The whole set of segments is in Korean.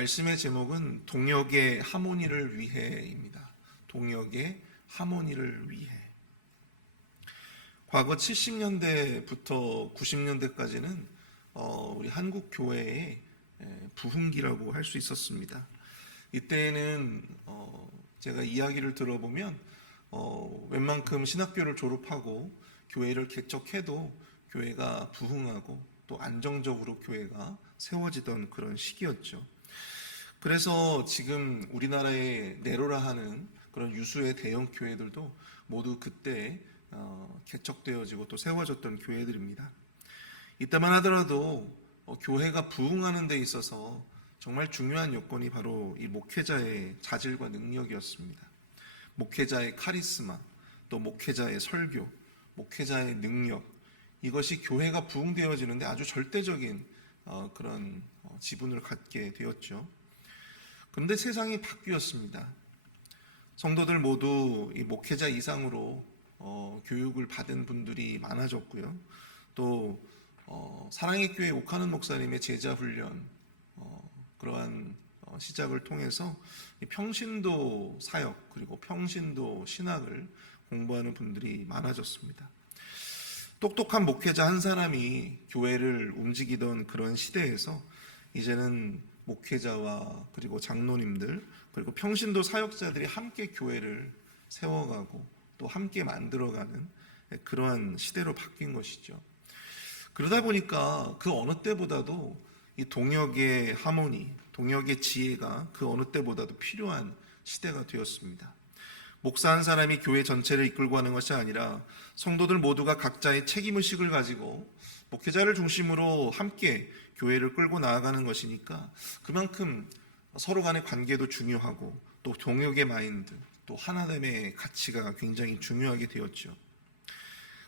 말씀의 제목은 동역의 하모니를 위해입니다. 동역의 하모니를 위해. 과거 70년대부터 90년대까지는 우리 한국 교회의 부흥기라고 할 수 있었습니다. 이때는 제가 이야기를 들어보면 웬만큼 신학교를 졸업하고 교회를 개척해도 교회가 부흥하고 또 안정적으로 교회가 세워지던 그런 시기였죠. 그래서 지금 우리나라에 네로라 하는 그런 유수의 대형 교회들도 모두 그때 개척되어지고 또 세워졌던 교회들입니다. 이때만 하더라도 교회가 부흥하는 데 있어서 정말 중요한 요건이 바로 이 목회자의 자질과 능력이었습니다. 목회자의 카리스마, 또 목회자의 설교, 목회자의 능력, 이것이 교회가 부흥되어지는데 아주 절대적인 그런 지분을 갖게 되었죠. 그런데 세상이 바뀌었습니다. 성도들 모두 이 목회자 이상으로 교육을 받은 분들이 많아졌고요. 또 사랑의 교회 옥하는 목사님의 제자 훈련, 그러한 시작을 통해서 평신도 사역 그리고 평신도 신학을 공부하는 분들이 많아졌습니다. 똑똑한 목회자 한 사람이 교회를 움직이던 그런 시대에서 이제는 목회자와 그리고 장로님들 그리고 평신도 사역자들이 함께 교회를 세워가고 또 함께 만들어가는 그러한 시대로 바뀐 것이죠. 그러다 보니까 그 어느 때보다도 이 동역의 하모니, 동역의 지혜가 그 어느 때보다도 필요한 시대가 되었습니다. 목사 한 사람이 교회 전체를 이끌고 가는 것이 아니라 성도들 모두가 각자의 책임의식을 가지고 목회자를 중심으로 함께 교회를 끌고 나아가는 것이니까 그만큼 서로 간의 관계도 중요하고 또 동역의 마인드, 또 하나됨의 가치가 굉장히 중요하게 되었죠.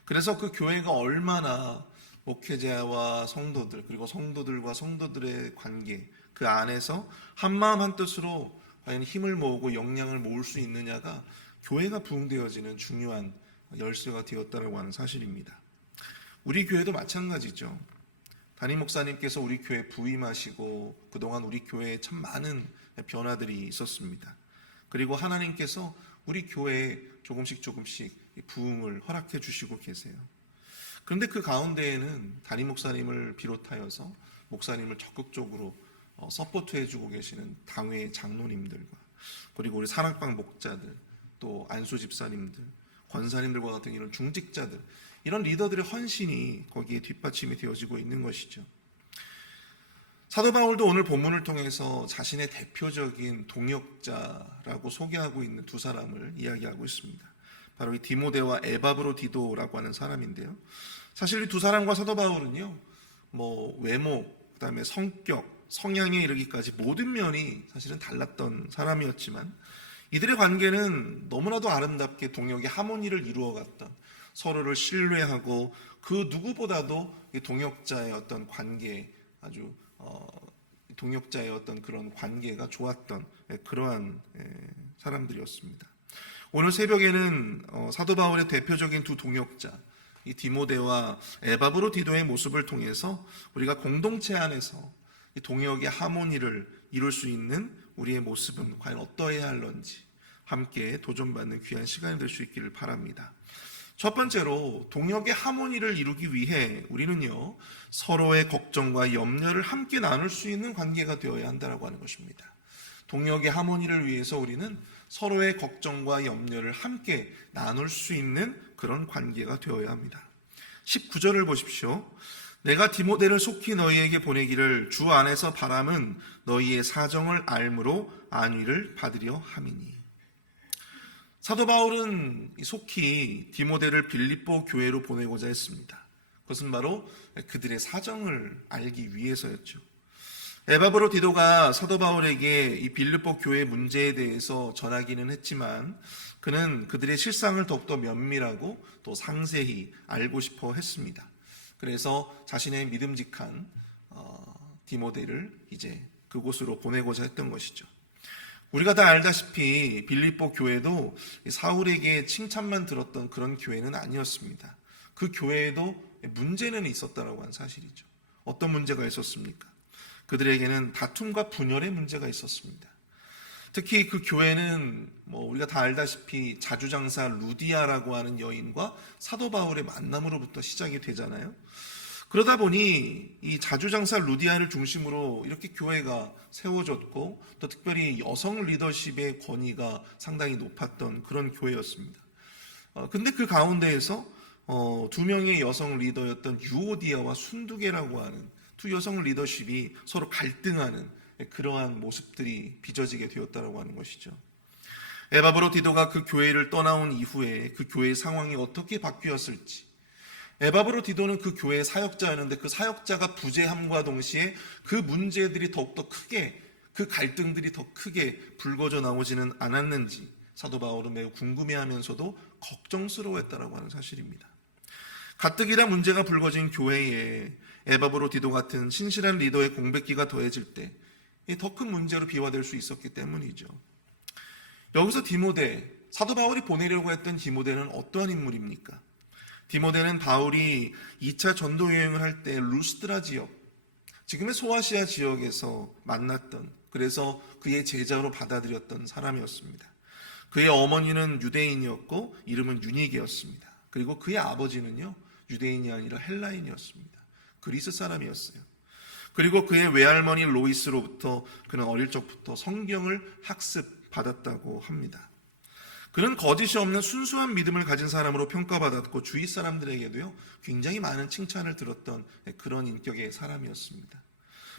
그래서 그 교회가 얼마나 목회자와 성도들 그리고 성도들과 성도들의 관계 그 안에서 한마음 한뜻으로 과연 힘을 모으고 역량을 모을 수 있느냐가 교회가 부흥되어지는 중요한 열쇠가 되었다고 하는 사실입니다. 우리 교회도 마찬가지죠. 담임 목사님께서 우리 교회에 부임하시고 그동안 우리 교회에 참 많은 변화들이 있었습니다. 그리고 하나님께서 우리 교회에 조금씩 부흥을 허락해 주시고 계세요. 그런데 그 가운데에는 담임 목사님을 비롯하여서 목사님을 적극적으로 서포트해 주고 계시는 당회 장로님들과 그리고 우리 산악방 목자들 또 안수 집사님들 권사님들과 같은 이런 중직자들 이런 리더들의 헌신이 거기에 뒷받침이 되어지고 있는 것이죠. 사도 바울도 오늘 본문을 통해서 자신의 대표적인 동역자라고 소개하고 있는 두 사람을 이야기하고 있습니다. 바로 이 디모데와 에바브로디도라고 하는 사람인데요. 사실 이 두 사람과 사도 바울은요, 외모, 그다음에 성격, 성향에 이르기까지 모든 면이 사실은 달랐던 사람이었지만 이들의 관계는 너무나도 아름답게 동역의 하모니를 이루어갔던 서로를 신뢰하고 그 누구보다도 이 동역자의 어떤 관계 아주 동역자의 어떤 그런 관계가 좋았던 그러한 사람들이었습니다. 오늘 새벽에는 사도 바울의 대표적인 두 동역자 이 디모데와 에바브로디도의 모습을 통해서 우리가 공동체 안에서 이 동역의 하모니를 이룰 수 있는 우리의 모습은 과연 어떠해야 할런지 함께 도전받는 귀한 시간이 될 수 있기를 바랍니다. 첫 번째로 동역의 하모니를 이루기 위해 우리는요 서로의 걱정과 염려를 함께 나눌 수 있는 관계가 되어야 한다고 하는 것입니다. 동역의 하모니를 위해서 우리는 서로의 걱정과 염려를 함께 나눌 수 있는 그런 관계가 되어야 합니다. 19절을 보십시오. 내가 디모데를 속히 너희에게 보내기를 주 안에서 바람은 너희의 사정을 알므로 안위를 받으려 함이니. 사도 바울은 속히 디모데를 빌립보 교회로 보내고자 했습니다. 그것은 바로 그들의 사정을 알기 위해서였죠. 에바브로디도가 사도 바울에게 이 빌립보 교회 문제에 대해서 전하기는 했지만 그는 그들의 실상을 더욱더 면밀하고 또 상세히 알고 싶어 했습니다. 그래서 자신의 믿음직한 디모데를 이제 그곳으로 보내고자 했던 것이죠. 우리가 다 알다시피 빌립보 교회도 사울에게 칭찬만 들었던 그런 교회는 아니었습니다. 그 교회에도 문제는 있었다라고 하는 사실이죠. 어떤 문제가 있었습니까? 그들에게는 다툼과 분열의 문제가 있었습니다. 특히 그 교회는 우리가 다 알다시피 자주장사 루디아라고 하는 여인과 사도 바울의 만남으로부터 시작이 되잖아요. 그러다 보니 이 자주장사 루디아를 중심으로 이렇게 교회가 세워졌고, 또 특별히 여성 리더십의 권위가 상당히 높았던 그런 교회였습니다. 근데 그 가운데에서 두 명의 여성 리더였던 유오디아와 순두계라고 하는 두 여성 리더십이 서로 갈등하는 그러한 모습들이 빚어지게 되었다고 하는 것이죠. 에바브로디도가 그 교회를 떠나온 이후에 그 교회의 상황이 어떻게 바뀌었을지, 에바브로디도는 그 교회의 사역자였는데 그 사역자가 부재함과 동시에 그 문제들이 더욱더 크게, 그 갈등들이 더 크게 불거져 나오지는 않았는지 사도 바울은 매우 궁금해하면서도 걱정스러워했다라고 하는 사실입니다. 가뜩이나 문제가 불거진 교회에 에바브로디도 같은 신실한 리더의 공백기가 더해질 때 더 큰 문제로 비화될 수 있었기 때문이죠. 여기서 디모데, 사도 바울이 보내려고 했던 디모데는 어떠한 인물입니까? 디모데는 바울이 2차 전도 여행을 할 때 루스드라 지역, 지금의 소아시아 지역에서 만났던, 그래서 그의 제자로 받아들였던 사람이었습니다. 그의 어머니는 유대인이었고 이름은 유니게였습니다. 그리고 그의 아버지는요, 유대인이 아니라 헬라인이었습니다. 그리스 사람이었어요. 그리고 그의 외할머니 로이스로부터 그는 어릴 적부터 성경을 학습받았다고 합니다. 그는 거짓이 없는 순수한 믿음을 가진 사람으로 평가받았고 주위 사람들에게도요, 굉장히 많은 칭찬을 들었던 그런 인격의 사람이었습니다.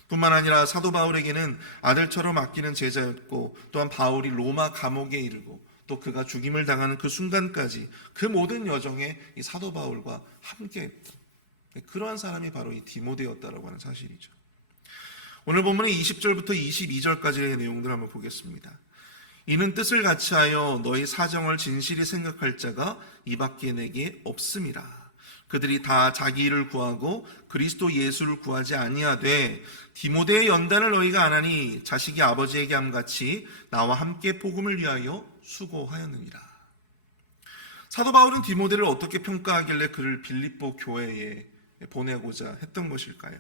뿐만 아니라 사도 바울에게는 아들처럼 아끼는 제자였고, 또한 바울이 로마 감옥에 이르고 또 그가 죽임을 당하는 그 순간까지 그 모든 여정에 이 사도 바울과 함께했던 그러한 사람이 바로 이 디모데였다라고 하는 사실이죠. 오늘 본문의 20절부터 22절까지의 내용들을 한번 보겠습니다. 이는 뜻을 같이하여 너희 사정을 진실히 생각할 자가 이 밖에 내게 없음이라. 그들이 다 자기 일을 구하고 그리스도 예수를 구하지 아니하되 디모데의 연단을 너희가 안 하니 자식이 아버지에게 함같이 나와 함께 복음을 위하여 수고하였느니라. 사도 바울은 디모데를 어떻게 평가하길래 그를 빌립보 교회에 보내고자 했던 것일까요?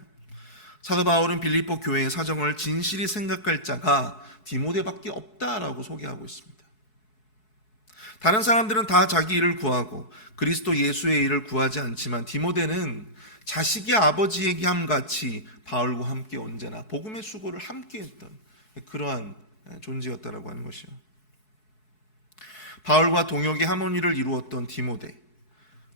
사도 바울은 빌립보 교회의 사정을 진실히 생각할 자가 디모데밖에 없다라고 소개하고 있습니다. 다른 사람들은 다 자기 일을 구하고 그리스도 예수의 일을 구하지 않지만 디모데는 자식이 아버지에게 함같이 바울과 함께 언제나 복음의 수고를 함께 했던 그러한 존재였다라고 하는 것이요. 바울과 동역의 하모니를 이루었던 디모데,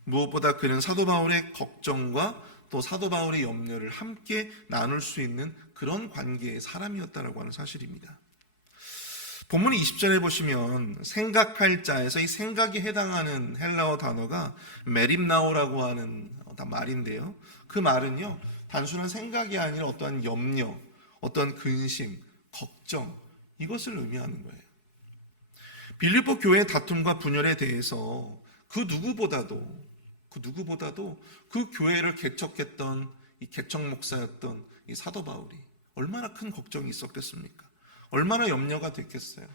무엇보다 그는 사도 바울의 걱정과 또 사도 바울의 염려를 함께 나눌 수 있는 그런 관계의 사람이었다라고 하는 사실입니다. 본문 20절에 보시면 생각할 자에서 이 생각에 해당하는 헬라어 단어가 메림나오라고 하는 말인데요. 그 말은요, 단순한 생각이 아니라 어떠한 염려, 어떤 근심, 걱정, 이것을 의미하는 거예요. 빌립보 교회의 다툼과 분열에 대해서 그 누구보다도 그 교회를 개척했던 이 개척 목사였던 이 사도 바울이 얼마나 큰 걱정이 있었겠습니까? 얼마나 염려가 됐겠어요.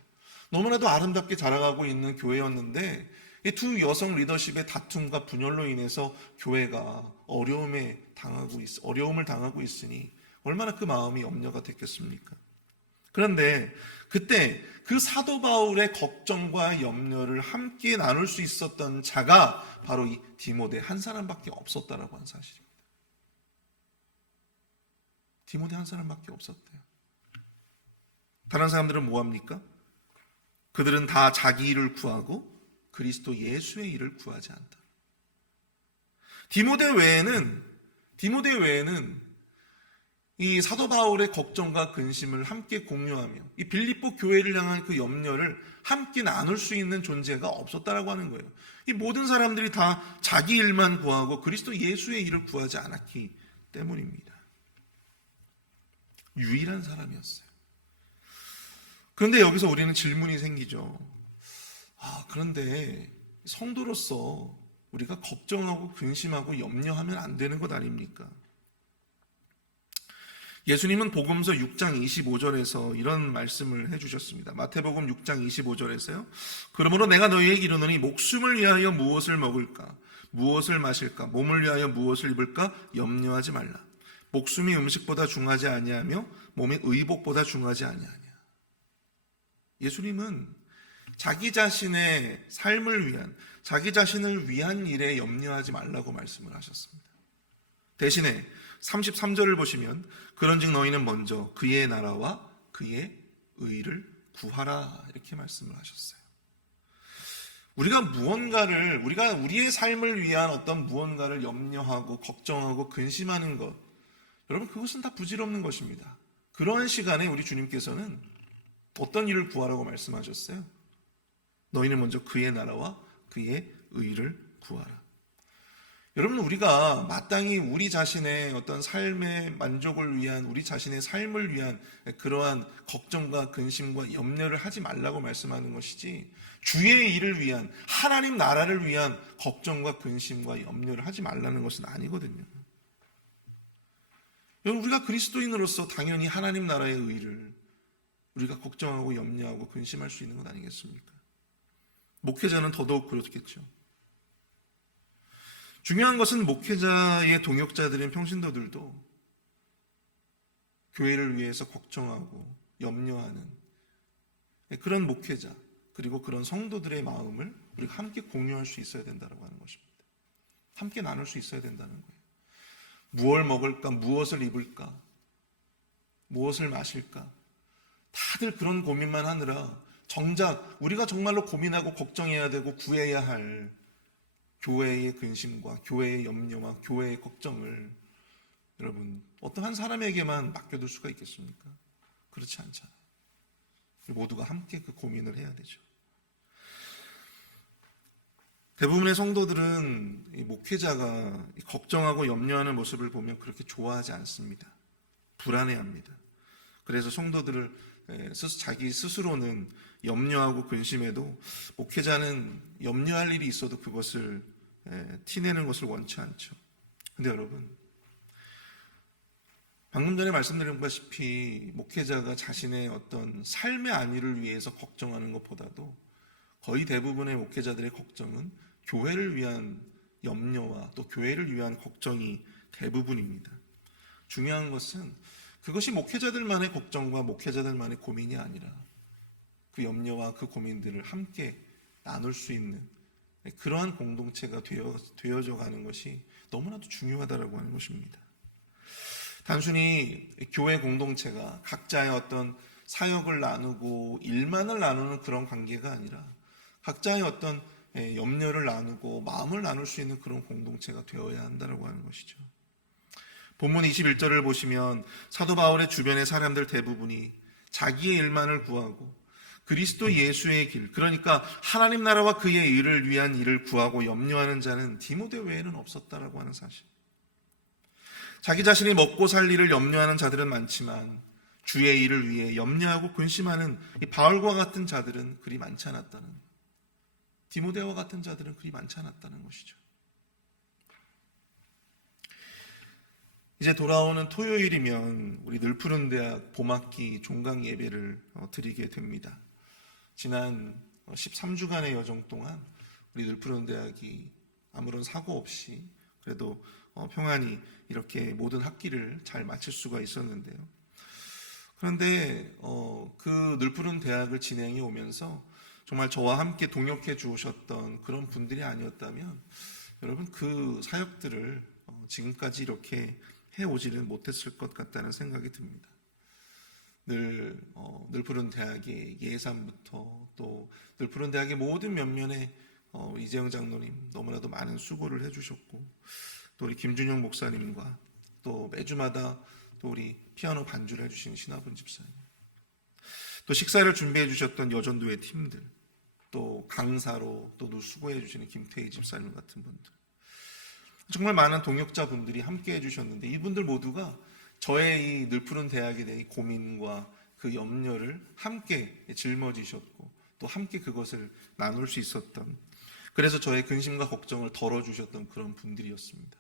너무나도 아름답게 자라가고 있는 교회였는데 이 두 여성 리더십의 다툼과 분열로 인해서 교회가 어려움을 당하고 있으니 얼마나 그 마음이 염려가 됐겠습니까? 그런데 그때 그 사도 바울의 걱정과 염려를 함께 나눌 수 있었던 자가 바로 이 디모데 한 사람밖에 없었다라고 하는 사실입니다. 디모데 한 사람밖에 없었대요. 다른 사람들은 뭐합니까? 그들은 다 자기 일을 구하고 그리스도 예수의 일을 구하지 않다. 디모데 외에는 이 사도 바울의 걱정과 근심을 함께 공유하며 이 빌립보 교회를 향한 그 염려를 함께 나눌 수 있는 존재가 없었다라고 하는 거예요. 이 모든 사람들이 다 자기 일만 구하고 그리스도 예수의 일을 구하지 않았기 때문입니다. 유일한 사람이었어요. 그런데 여기서 우리는 질문이 생기죠. 그런데 성도로서 우리가 걱정하고 근심하고 염려하면 안 되는 것 아닙니까? 예수님은 복음서 6장 25절에서 이런 말씀을 해주셨습니다. 마태복음 6장 25절에서요. 그러므로 내가 너희에게 이르노니 목숨을 위하여 무엇을 먹을까? 무엇을 마실까? 몸을 위하여 무엇을 입을까? 염려하지 말라. 목숨이 음식보다 중하지 아니하며 몸이 의복보다 중하지 아니하냐. 예수님은 자기 자신의 삶을 위한, 자기 자신을 위한 일에 염려하지 말라고 말씀을 하셨습니다. 대신에 33절을 보시면 그런즉 너희는 먼저 그의 나라와 그의 의를 구하라 이렇게 말씀을 하셨어요. 우리가 우리의 삶을 위한 어떤 무언가를 염려하고 걱정하고 근심하는 것, 여러분 그것은 다 부질없는 것입니다. 그러한 시간에 우리 주님께서는 어떤 일을 구하라고 말씀하셨어요? 너희는 먼저 그의 나라와 그의 의를 구하라. 여러분 우리가 마땅히 우리 자신의 어떤 삶의 만족을 위한, 우리 자신의 삶을 위한 그러한 걱정과 근심과 염려를 하지 말라고 말씀하는 것이지, 주의 일을 위한, 하나님 나라를 위한 걱정과 근심과 염려를 하지 말라는 것은 아니거든요. 여러분 우리가 그리스도인으로서 당연히 하나님 나라의 의를 우리가 걱정하고 염려하고 근심할 수 있는 것 아니겠습니까? 목회자는 더더욱 그렇겠죠. 중요한 것은 목회자의 동역자들인 평신도들도 교회를 위해서 걱정하고 염려하는 그런 목회자, 그리고 그런 성도들의 마음을 우리가 함께 공유할 수 있어야 된다고 하는 것입니다. 함께 나눌 수 있어야 된다는 거예요. 무엇을 먹을까? 무엇을 입을까? 무엇을 마실까? 다들 그런 고민만 하느라 정작 우리가 정말로 고민하고 걱정해야 되고 구해야 할 교회의 근심과 교회의 염려와 교회의 걱정을 여러분 어떤 한 사람에게만 맡겨둘 수가 있겠습니까? 그렇지 않잖아요. 모두가 함께 그 고민을 해야 되죠. 대부분의 성도들은 이 목회자가 걱정하고 염려하는 모습을 보면 그렇게 좋아하지 않습니다. 불안해합니다. 그래서 성도들을 자기 스스로는 염려하고 근심해도 목회자는 염려할 일이 있어도 그것을 티내는 것을 원치 않죠. 근데 여러분, 방금 전에 말씀드린 것다시피 목회자가 자신의 어떤 삶의 안위를 위해서 걱정하는 것보다도 거의 대부분의 목회자들의 걱정은 교회를 위한 염려와 또 교회를 위한 걱정이 대부분입니다. 중요한 것은 그것이 목회자들만의 걱정과 목회자들만의 고민이 아니라 그 염려와 그 고민들을 함께 나눌 수 있는 그러한 공동체가 되어져 가는 것이 너무나도 중요하다고 하는 것입니다. 단순히 교회 공동체가 각자의 어떤 사역을 나누고 일만을 나누는 그런 관계가 아니라 각자의 어떤 염려를 나누고 마음을 나눌 수 있는 그런 공동체가 되어야 한다고 하는 것이죠. 본문 21절을 보시면 사도 바울의 주변의 사람들 대부분이 자기의 일만을 구하고 그리스도 예수의 길, 그러니까 하나님 나라와 그의 일을 위한 일을 구하고 염려하는 자는 디모데 외에는 없었다라고 하는 사실. 자기 자신이 먹고 살 일을 염려하는 자들은 많지만 주의 일을 위해 염려하고 근심하는 이 바울과 같은 자들은 그리 많지 않았다는, 디모데와 같은 자들은 그리 많지 않았다는 것이죠. 이제 돌아오는 토요일이면 우리 늘푸른 대학 봄학기 종강 예배를 드리게 됩니다. 지난 13주간의 여정 동안 우리 늘푸른 대학이 아무런 사고 없이 그래도 평안히 이렇게 모든 학기를 잘 마칠 수가 있었는데요. 그런데 그 늘푸른 대학을 진행해 오면서 정말 저와 함께 동역해 주셨던 그런 분들이 아니었다면 여러분 그 사역들을 지금까지 이렇게 해오지는 못했을 것 같다는 생각이 듭니다. 늘푸른 대학의 예산부터 또 늘푸른 대학의 모든 면면에 이재영 장로님 너무나도 많은 수고를 해주셨고, 또 우리 김준영 목사님과 또 매주마다 또 우리 피아노 반주를 해주시는 신화분 집사님, 또 식사를 준비해 주셨던 여전도의 팀들, 또 강사로 또 수고해 주시는 김태희 집사님 같은 분들, 정말 많은 동역자분들이 함께 해주셨는데 이분들 모두가 저의 이 늘푸른 대학에 대한 고민과 그 염려를 함께 짊어지셨고 또 함께 그것을 나눌 수 있었던, 그래서 저의 근심과 걱정을 덜어주셨던 그런 분들이었습니다.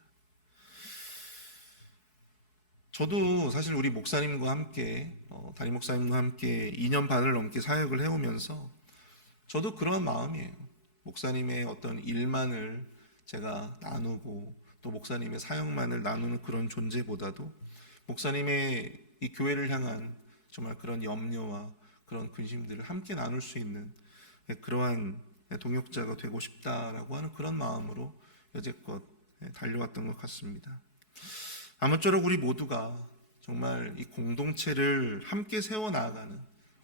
저도 사실 우리 목사님과 함께 담임 목사님과 함께 2년 반을 넘게 사역을 해오면서 저도 그런 마음이에요. 목사님의 어떤 일만을 제가 나누고 또 목사님의 사역만을 나누는 그런 존재보다도 목사님의 이 교회를 향한 정말 그런 염려와 그런 근심들을 함께 나눌 수 있는 그러한 동역자가 되고 싶다라고 하는 그런 마음으로 여태껏 달려왔던 것 같습니다. 아무쪼록 우리 모두가 정말 이 공동체를 함께 세워나가는,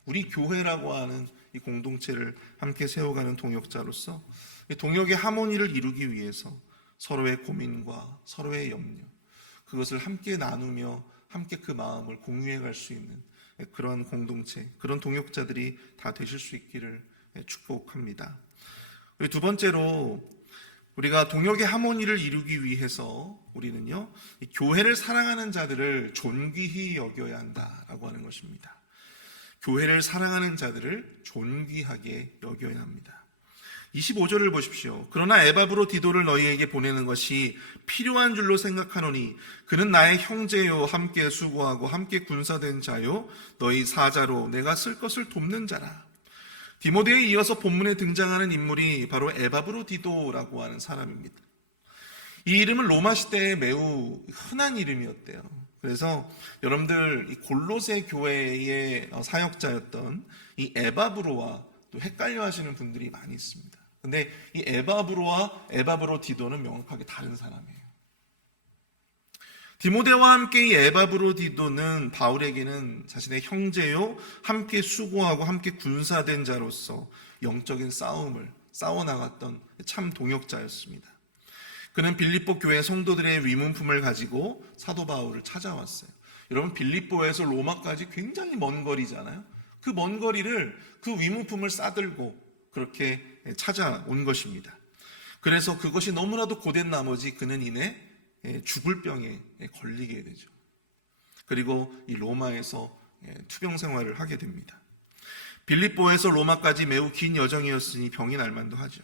우리 교회라고 하는 이 공동체를 함께 세워가는 동역자로서 이 동역의 하모니를 이루기 위해서 서로의 고민과 서로의 염려, 그것을 함께 나누며 함께 그 마음을 공유해 갈 수 있는 그런 공동체, 그런 동역자들이 다 되실 수 있기를 축복합니다. 그리고 두 번째로, 우리가 동역의 하모니를 이루기 위해서 우리는요, 이 교회를 사랑하는 자들을 존귀히 여겨야 한다라고 하는 것입니다. 교회를 사랑하는 자들을 존귀하게 여겨야 합니다. 25절을 보십시오. 그러나 에바브로디도를 너희에게 보내는 것이 필요한 줄로 생각하노니 그는 나의 형제요, 함께 수고하고 함께 군사된 자요, 너희 사자로 내가 쓸 것을 돕는 자라. 디모데에 이어서 본문에 등장하는 인물이 바로 에바브로디도라고 하는 사람입니다. 이 이름은 로마 시대에 매우 흔한 이름이었대요. 그래서 여러분들 이 골로새 교회의 사역자였던 이 에바브로와 또 헷갈려 하시는 분들이 많이 있습니다. 근데 이 에바브로와 에바브로디도는 명확하게 다른 사람이에요. 디모데와 함께 이 에바브로디도는 바울에게는 자신의 형제요, 함께 수고하고 함께 군사된 자로서 영적인 싸움을 싸워나갔던 참 동역자였습니다. 그는 빌립보 교회 성도들의 위문품을 가지고 사도 바울을 찾아왔어요. 여러분, 빌립보에서 로마까지 굉장히 먼 거리잖아요. 그 먼 거리를 그 위문품을 싸들고 그렇게 찾아온 것입니다. 그래서 그것이 너무나도 고된 나머지 그는 이내 죽을 병에 걸리게 되죠. 그리고 이 로마에서 투병 생활을 하게 됩니다. 빌립보에서 로마까지 매우 긴 여정이었으니 병이 날만도 하죠.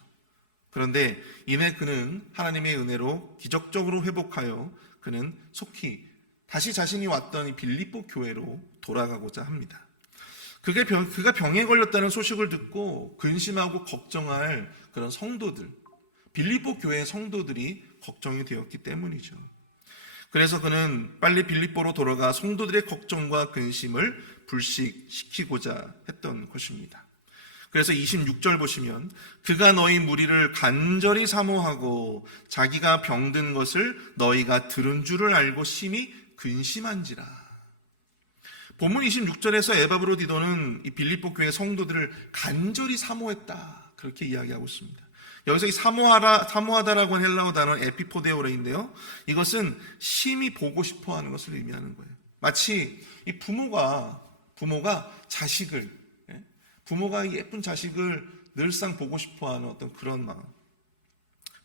그런데 이내 그는 하나님의 은혜로 기적적으로 회복하여 그는 속히 다시 자신이 왔던 이 빌립보 교회로 돌아가고자 합니다. 그가 병에 걸렸다는 소식을 듣고 근심하고 걱정할 그런 성도들, 빌립보 교회의 성도들이 걱정이 되었기 때문이죠. 그래서 그는 빨리 빌립보로 돌아가 성도들의 걱정과 근심을 불식시키고자 했던 것입니다. 그래서 26절 보시면 그가 너희 무리를 간절히 사모하고 자기가 병든 것을 너희가 들은 줄을 알고 심히 근심한지라. 본문 26절에서 에바브로디도는 이 빌립보 교회 성도들을 간절히 사모했다, 그렇게 이야기하고 있습니다. 여기서 이 사모하다라고 하는 헬라어 단어는 에피포데오레인데요, 이것은 심히 보고 싶어하는 것을 의미하는 거예요. 마치 이 부모가 자식을, 부모가 이 예쁜 자식을 늘상 보고 싶어하는 어떤 그런 마음,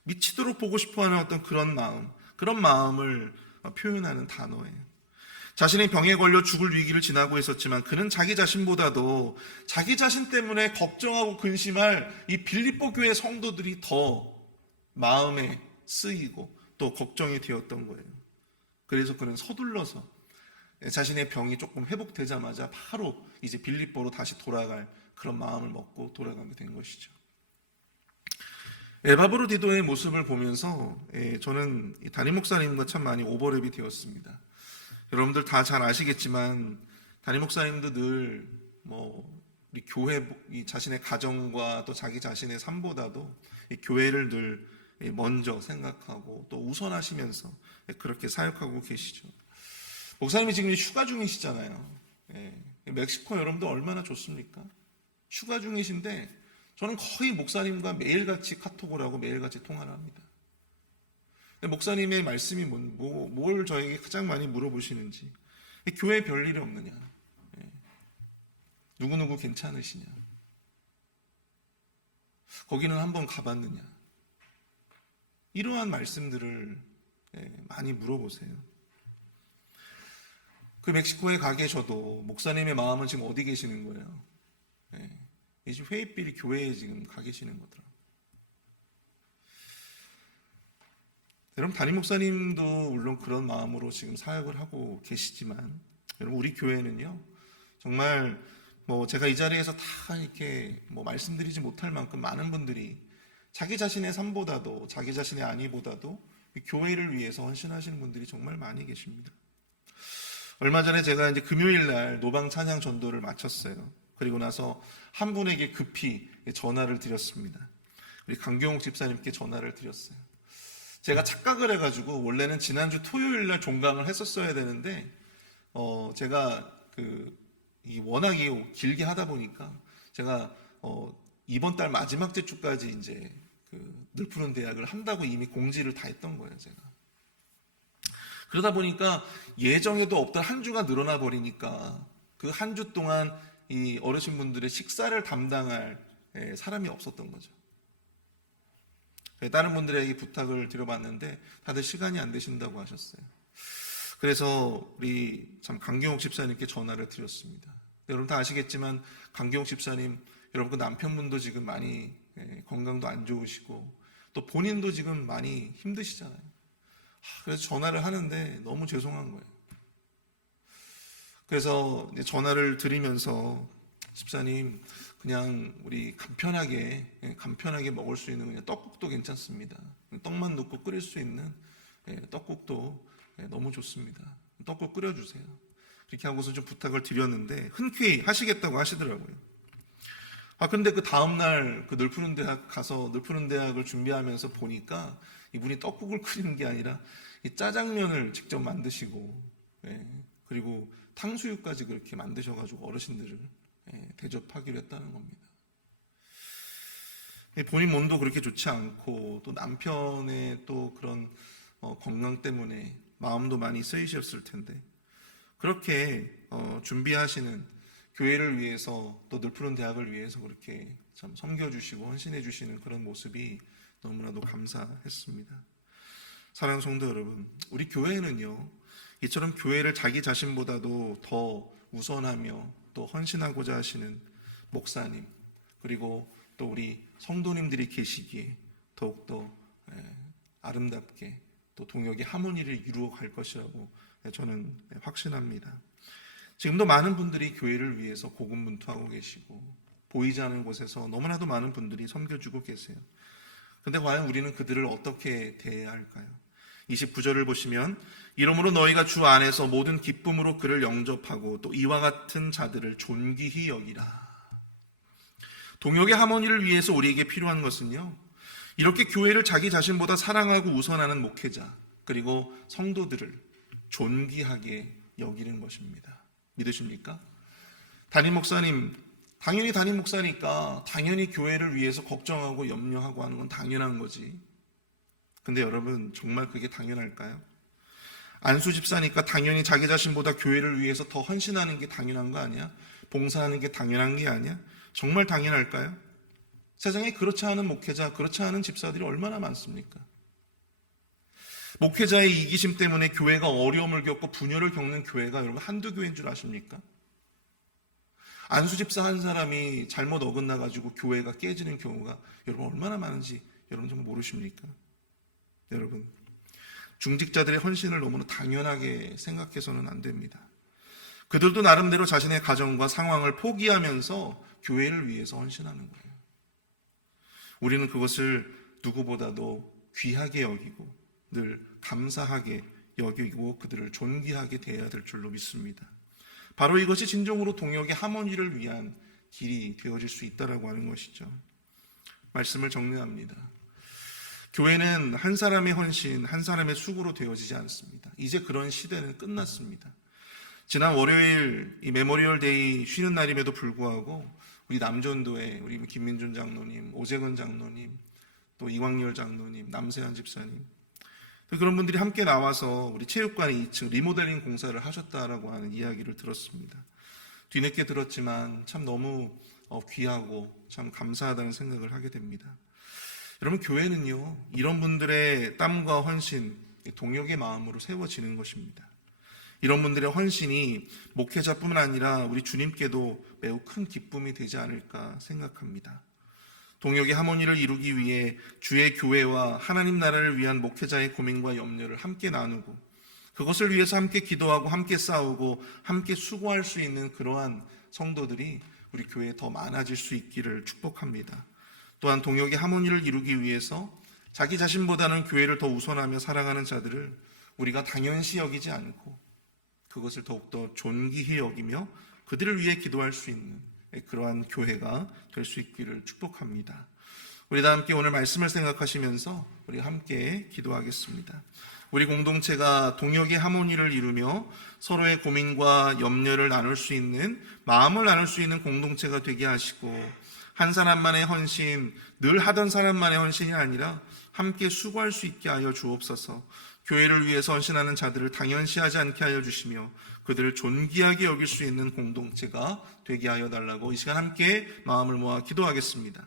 미치도록 보고 싶어하는 어떤 그런 마음을 표현하는 단어예요. 자신이 병에 걸려 죽을 위기를 지나고 있었지만 그는 자기 자신보다도 자기 자신 때문에 걱정하고 근심할 이 빌립보 교회 성도들이 더 마음에 쓰이고 또 걱정이 되었던 거예요. 그래서 그는 서둘러서 자신의 병이 조금 회복되자마자 바로 이제 빌립보로 다시 돌아갈 그런 마음을 먹고 돌아가게 된 것이죠. 에바브로디도의 모습을 보면서 저는 담임 목사님과 참 많이 오버랩이 되었습니다. 여러분들 다 잘 아시겠지만 담임 목사님도 늘 우리 교회, 이 자신의 가정과 또 자기 자신의 삶보다도 이 교회를 늘 먼저 생각하고 또 우선하시면서 그렇게 사역하고 계시죠. 목사님이 지금 휴가 중이시잖아요. 멕시코 여러분들 얼마나 좋습니까? 휴가 중이신데 저는 거의 목사님과 매일같이 카톡을 하고 매일같이 통화를 합니다. 목사님의 말씀이 뭘 저에게 가장 많이 물어보시는지, 교회에 별일이 없느냐, 누구누구 괜찮으시냐, 거기는 한번 가봤느냐, 이러한 말씀들을 많이 물어보세요. 그 멕시코에 가 계셔도 목사님의 마음은 지금 어디 계시는 거예요? 이제 회의비리 교회에 지금 가 계시는 거더라고요. 여러분, 담임 목사님도 물론 그런 마음으로 지금 사역을 하고 계시지만, 여러분, 우리 교회는요, 정말 제가 이 자리에서 다 이렇게 말씀드리지 못할 만큼 많은 분들이 자기 자신의 삶보다도 자기 자신의 안위보다도 교회를 위해서 헌신하시는 분들이 정말 많이 계십니다. 얼마 전에 제가 이제 금요일 날 노방 찬양 전도를 마쳤어요. 그리고 나서 한 분에게 급히 전화를 드렸습니다. 우리 강경욱 집사님께 전화를 드렸어요. 제가 착각을 해가지고 원래는 지난주 토요일 날 종강을 했었어야 되는데 제가 워낙에 길게 하다 보니까 제가 이번 달 마지막 주까지 이제 늘푸른 대학을 한다고 이미 공지를 다 했던 거예요, 제가. 그러다 보니까 예정에도 없던 한 주가 늘어나 버리니까 그 한 주 동안 이 어르신분들의 식사를 담당할 사람이 없었던 거죠. 다른 분들에게 부탁을 드려봤는데 다들 시간이 안 되신다고 하셨어요. 그래서 우리 참 강경욱 집사님께 전화를 드렸습니다. 여러분 다 아시겠지만 강경욱 집사님, 여러분 그 남편분도 지금 많이 건강도 안 좋으시고 또 본인도 지금 많이 힘드시잖아요. 그래서 전화를 하는데 너무 죄송한 거예요. 그래서 이제 전화를 드리면서 집사님 그냥 우리 간편하게 먹을 수 있는 그냥 떡국도 괜찮습니다. 떡만 넣고 끓일 수 있는 떡국도 너무 좋습니다. 떡국 끓여주세요. 그렇게 하고서 좀 부탁을 드렸는데 흔쾌히 하시겠다고 하시더라고요. 근데 그 다음날 그 늘푸른 대학 가서 늘푸른 대학을 준비하면서 보니까 이분이 떡국을 끓이는 게 아니라 이 짜장면을 직접 만드시고 그리고 탕수육까지 그렇게 만드셔가지고 어르신들을 대접하기로 했다는 겁니다. 본인 몸도 그렇게 좋지 않고 또 남편의 또 그런 건강 때문에 마음도 많이 쓰이셨을 텐데 그렇게 준비하시는 교회를 위해서 또 늘푸른 대학을 위해서 그렇게 참 섬겨주시고 헌신해주시는 그런 모습이 너무나도 감사했습니다. 사랑하는 성도 여러분, 우리 교회는요 이처럼 교회를 자기 자신보다도 더 우선하며 또 헌신하고자 하시는 목사님 그리고 또 우리 성도님들이 계시기에 더욱더 아름답게 또 동역의 하모니를 이루어 갈 것이라고 저는 확신합니다. 지금도 많은 분들이 교회를 위해서 고군분투하고 계시고 보이지 않는 곳에서 너무나도 많은 분들이 섬겨주고 계세요. 근데 과연 우리는 그들을 어떻게 대해야 할까요? 29절을 보시면 이러므로 너희가 주 안에서 모든 기쁨으로 그를 영접하고 또 이와 같은 자들을 존귀히 여기라. 동역의 하모니를 위해서 우리에게 필요한 것은요, 이렇게 교회를 자기 자신보다 사랑하고 우선하는 목회자 그리고 성도들을 존귀하게 여기는 것입니다. 믿으십니까? 담임 목사님, 당연히 담임 목사니까 당연히 교회를 위해서 걱정하고 염려하고 하는 건 당연한 거지. 근데 여러분 정말 그게 당연할까요? 안수 집사니까 당연히 자기 자신보다 교회를 위해서 더 헌신하는 게 당연한 거 아니야? 봉사하는 게 당연한 게 아니야? 정말 당연할까요? 세상에 그렇지 않은 목회자, 그렇지 않은 집사들이 얼마나 많습니까? 목회자의 이기심 때문에 교회가 어려움을 겪고 분열을 겪는 교회가 여러분 한두 교회인 줄 아십니까? 안수 집사 한 사람이 잘못 어긋나가지고 교회가 깨지는 경우가 여러분 얼마나 많은지 여러분 정말 모르십니까? 여러분, 중직자들의 헌신을 너무나 당연하게 생각해서는 안 됩니다. 그들도 나름대로 자신의 가정과 상황을 포기하면서 교회를 위해서 헌신하는 거예요. 우리는 그것을 누구보다도 귀하게 여기고 늘 감사하게 여기고 그들을 존귀하게 대해야 될 줄로 믿습니다. 바로 이것이 진정으로 동역의 하모니를 위한 길이 되어질 수 있다라고 하는 것이죠. 말씀을 정리합니다. 교회는 한 사람의 헌신, 한 사람의 수고로 되어지지 않습니다. 이제 그런 시대는 끝났습니다. 지난 월요일 이 메모리얼 데이 쉬는 날임에도 불구하고 우리 남전도에 우리 김민준 장로님, 오재근 장로님, 또 이광열 장로님, 남세한 집사님 그런 분들이 함께 나와서 우리 체육관 2층 리모델링 공사를 하셨다라고 하는 이야기를 들었습니다. 뒤늦게 들었지만 참 너무 귀하고 참 감사하다는 생각을 하게 됩니다. 여러분 교회는요 이런 분들의 땀과 헌신, 동역의 마음으로 세워지는 것입니다. 이런 분들의 헌신이 목회자뿐만 아니라 우리 주님께도 매우 큰 기쁨이 되지 않을까 생각합니다. 동역의 하모니를 이루기 위해 주의 교회와 하나님 나라를 위한 목회자의 고민과 염려를 함께 나누고 그것을 위해서 함께 기도하고 함께 싸우고 함께 수고할 수 있는 그러한 성도들이 우리 교회에 더 많아질 수 있기를 축복합니다. 또한 동역의 하모니를 이루기 위해서 자기 자신보다는 교회를 더 우선하며 살아가는 자들을 우리가 당연시 여기지 않고 그것을 더욱더 존귀히 여기며 그들을 위해 기도할 수 있는 그러한 교회가 될 수 있기를 축복합니다. 우리 다 함께 오늘 말씀을 생각하시면서 우리 함께 기도하겠습니다. 우리 공동체가 동역의 하모니를 이루며 서로의 고민과 염려를 나눌 수 있는, 마음을 나눌 수 있는 공동체가 되게 하시고, 한 사람만의 헌신, 늘 하던 사람만의 헌신이 아니라 함께 수고할 수 있게 하여 주옵소서. 교회를 위해서 헌신하는 자들을 당연시하지 않게 하여 주시며 그들을 존귀하게 여길 수 있는 공동체가 되게 하여 달라고 이 시간 함께 마음을 모아 기도하겠습니다.